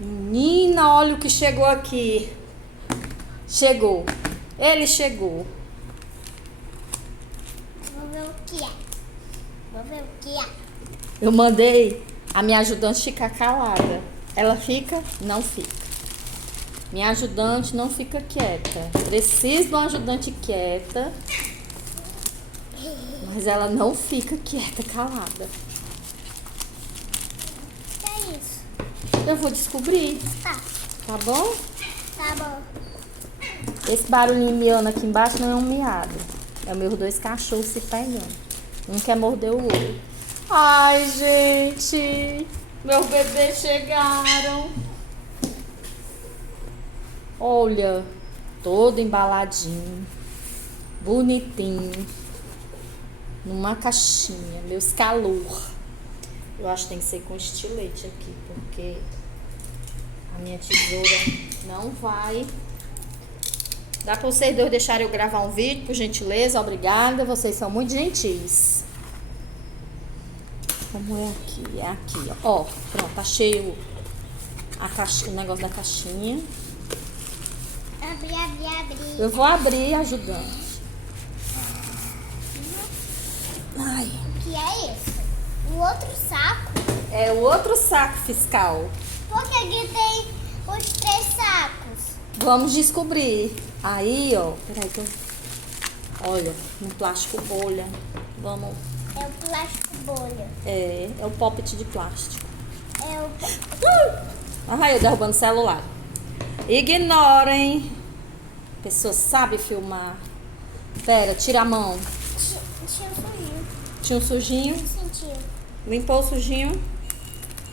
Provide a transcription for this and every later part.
Menina, olha o que chegou aqui. Chegou. Ele chegou. Vou ver o que é. Vou ver o que é. Eu mandei a minha ajudante ficar calada. Ela fica? Não fica. Minha ajudante não fica quieta. Preciso de uma ajudante quieta. Mas ela não fica quieta, calada. O que é isso? Eu vou descobrir. Tá. Tá bom? Tá bom. Esse barulhinho miando aqui embaixo não é um miado. É meus dois cachorros se pegando. Um quer morder o outro. Ai, gente. Meus bebês chegaram. Olha. Todo embaladinho. Bonitinho. Numa caixinha. Meus calor. Eu acho que tem que ser com estilete aqui. Porque a minha tesoura não vai. Dá para vocês dois deixarem eu gravar um vídeo, por gentileza? Obrigada, vocês são muito gentis. Como é aqui? É aqui, ó. Ó, pronto, achei o negócio da caixinha. Abri. Eu vou abrir ajudando. Ai. O que é isso? O outro saco? É o outro saco fiscal. Por que aqui tem os 3 sacos? Vamos descobrir. Aí, ó. Peraí que eu... Olha, um plástico bolha. Vamos... É o plástico bolha. É o poppet de plástico. É o... Ai, eu derrubando o celular. Ignorem. A pessoa sabe filmar. Pera, tira a mão. Tinha um sujinho. Tinha um sujinho. Sentiu. Limpou o sujinho.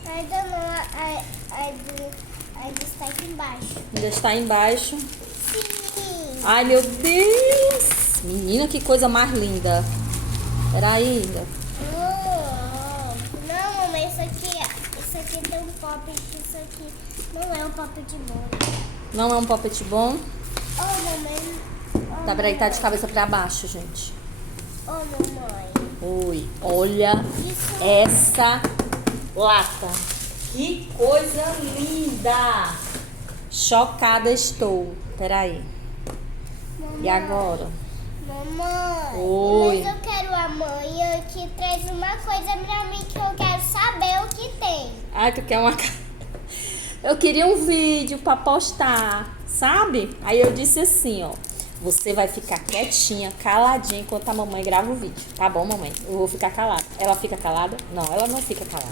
Ainda não. Ainda está aqui embaixo. Ainda está embaixo. Sim. Ai, meu Deus. Menina, que coisa mais linda. Peraí ainda. Não, mamãe, isso aqui tem um poppet. Isso aqui não é um poppet bom. Não é um poppet bom? Oh, mamãe. Tá, peraí, tá de cabeça pra baixo, gente. Oh, mamãe. Oi, olha Isso. essa lata. Que coisa linda. Chocada estou. Peraí. Mamãe. E agora? Mamãe. Oi. Mas eu quero amanhã que traz uma coisa pra mim que eu quero saber o que tem. Ai, tu quer uma... Eu queria um vídeo pra postar, sabe? Aí eu disse assim, ó. Você vai ficar quietinha, caladinha, enquanto a mamãe grava o vídeo. Tá bom, mamãe? Eu vou ficar calada. Ela fica calada? Não, ela não fica calada.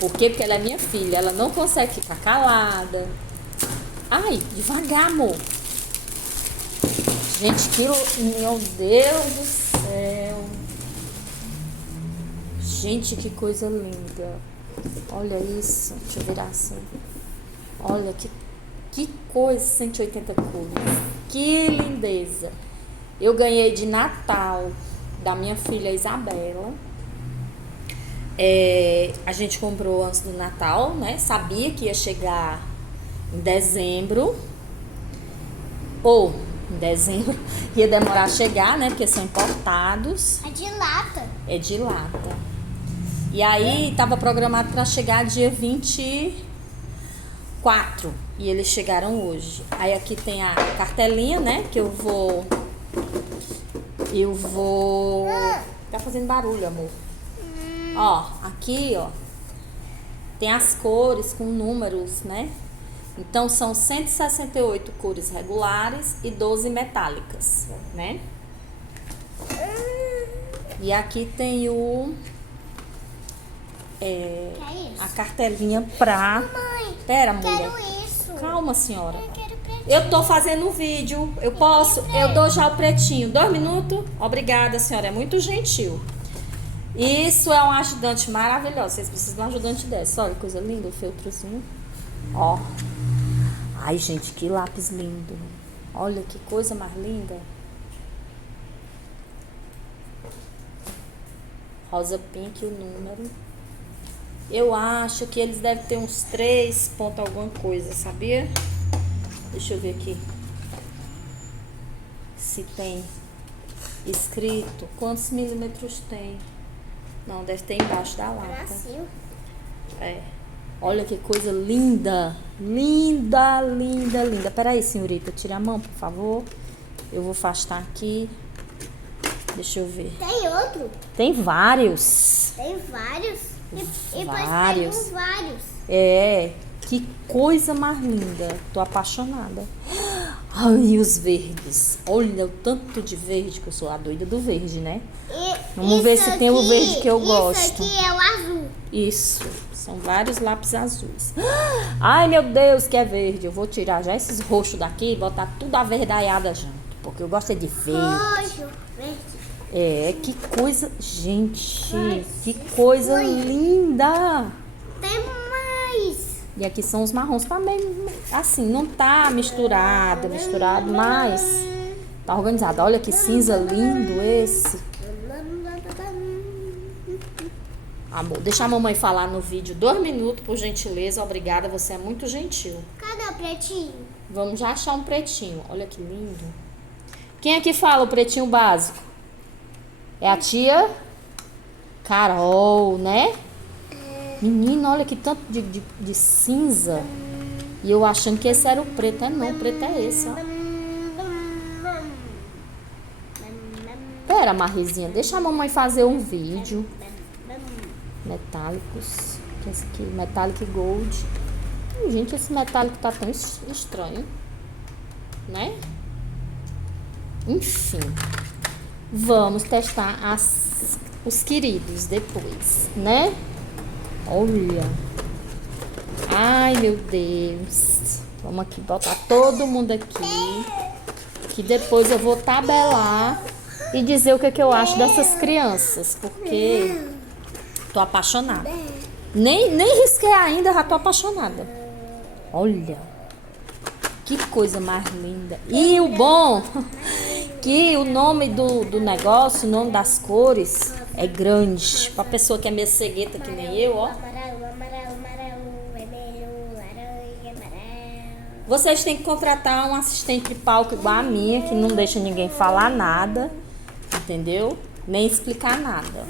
Por quê? Porque ela é minha filha. Ela não consegue ficar calada. Ai, devagar, amor. Gente, que... Meu Deus do céu. Gente, que coisa linda. Olha isso. Deixa eu virar assim. Olha que coisa, 180 cores. Que lindeza. Eu ganhei de Natal da minha filha Isabela. A gente comprou antes do Natal, né? Sabia que ia chegar em dezembro. Ou em dezembro. Ia demorar a chegar, né? Porque são importados. É de lata. É de lata. E aí tava programado para chegar dia 24. E eles chegaram hoje. Aí aqui tem a cartelinha, né? Que eu vou... Tá fazendo barulho, amor. Ó, aqui, ó. Tem as cores com números, né? Então são 168 cores regulares e 12 metálicas, né? E aqui tem o... Que é isso? a cartelinha pra... Mãe, Pera, quero mulher. isso. Calma, senhora. Eu quero preto. Eu tô fazendo um vídeo. Eu posso? Eu dou já o pretinho. 2 minutos? Obrigada, senhora. É muito gentil. Isso é um ajudante maravilhoso. Vocês precisam de um ajudante dessa. Olha, coisa linda, o feltrozinho. Ó. Ai, gente, que lápis lindo. Olha que coisa mais linda. Rosa pink, o número. Eu acho que eles devem ter uns 3 pontos alguma coisa, sabia? Deixa eu ver aqui. Se tem escrito. Quantos milímetros tem? Não, deve ter embaixo da lata. Macio. É. Olha que coisa linda. Linda, linda, linda. Peraí, senhorita, tira a mão, por favor. Eu vou afastar aqui. Deixa eu ver. Tem outro? Tem vários. Tem vários? E Vários. depois tem vários. É, que coisa mais linda. Tô apaixonada. Ai, os verdes. Olha o tanto de verde, que eu sou a doida do verde, né? Vamos ver se tem o verde que eu gosto. Isso aqui é o azul. Isso, são vários lápis azuis. Ai, meu Deus, que é verde. Eu vou tirar já esses roxos daqui e botar tudo averdaiada junto. Porque eu gosto é de verde. Roxo, verde. É, que coisa... Gente, que coisa linda. Tem mais. E aqui são os marrons também. Assim, não tá misturado, mas tá organizado. Olha que cinza lindo esse. Amor, deixa a mamãe falar no vídeo 2 minutos, por gentileza. Obrigada, você é muito gentil. Cadê o pretinho? Vamos já achar um pretinho. Olha que lindo. Quem é que fala o pretinho básico? É a tia Carol, né? Menina, olha que tanto de cinza. E eu achando que esse era o preto. É não, o preto é esse, ó. Pera, Marrizinha, deixa a mamãe fazer um vídeo. Metálicos. Que é esse aqui, Metallic Gold. Gente, esse metálico tá tão estranho, né? Enfim. Vamos testar os queridos depois, né? Olha. Ai, meu Deus. Vamos aqui botar todo mundo aqui. Que depois eu vou tabelar e dizer o que, que eu acho dessas crianças. Porque tô apaixonada. Nem risquei ainda, já tô apaixonada. Olha. Que coisa mais linda. E o bom que o nome do negócio, o nome das cores é grande. Pra pessoa que é meio cegueta que nem eu, ó. Amarelo, amarelo, amarelo, vermelho, laranja, amarelo. Vocês têm que contratar um assistente de palco igual a minha, que não deixa ninguém falar nada, entendeu? Nem explicar nada.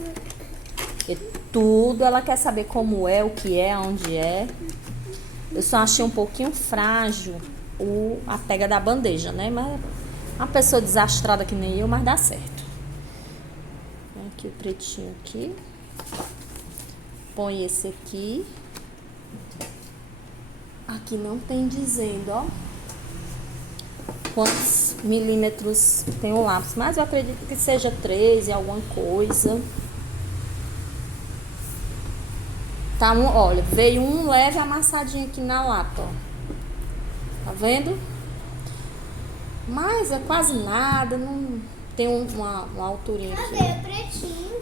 Porque tudo ela quer saber como é, o que é, onde é. Eu só achei um pouquinho frágil a pega da bandeja, né? Mas uma pessoa desastrada que nem eu, mas dá certo. Aqui o pretinho aqui. Põe esse aqui. Aqui não tem dizendo, ó, quantos milímetros tem o lápis. Mas eu acredito que seja 3 e alguma coisa. Tá, olha, veio um leve amassadinho aqui na lata, ó. Tá vendo? Mas é quase nada, não tem uma alturinha aqui. Cadê o pretinho?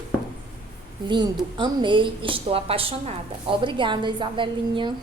Lindo, amei, estou apaixonada. Obrigada, Isabelinha.